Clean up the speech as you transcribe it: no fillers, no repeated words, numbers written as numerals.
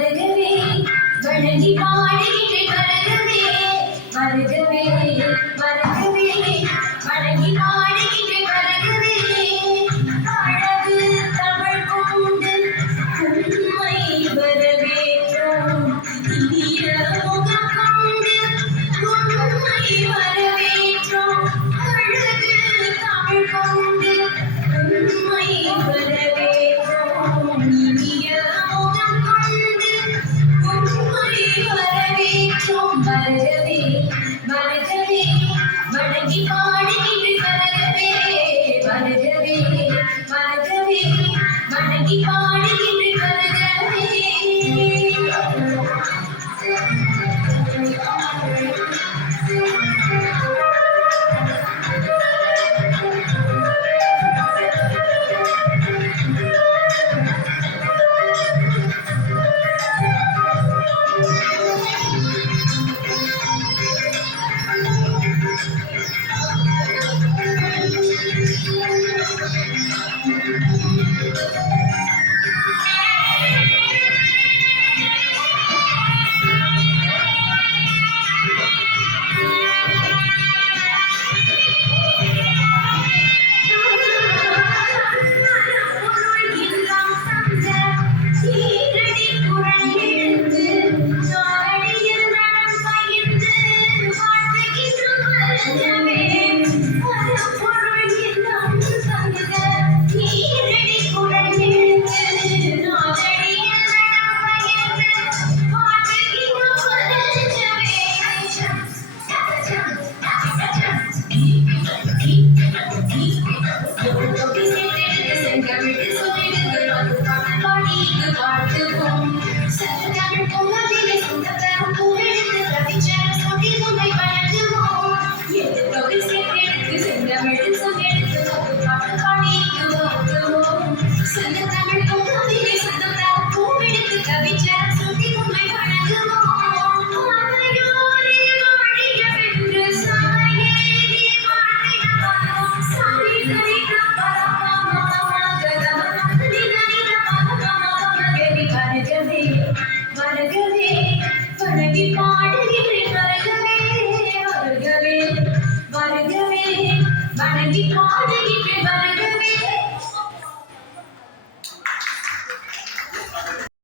வருகவே வணங்கி பாடுகின்ற வருகவே வருகவே வணங்கி பாடுகின்ற வருகவே அழகு தமிழ் கொண்டு உண்மை வரவேற்றோம் இனிய முகம் கொண்டு உண்மை வரவேற்றோம் அழகு தமிழ் கொண்டு உண்மை வரவேற்றோம் இனிய முகம் கொண்டு உண்மை வரவேற்றோம் வருகவே வருகவே வணங்கி பாடுகின்ற வருகவே வருகவே வணங்கி பாடுகின்ற வருகவே வருகவே வணங்கி பாடுகின்ற வருகவே வருகவே வருகவே வணங்கி பாடுகின்ற வருகவே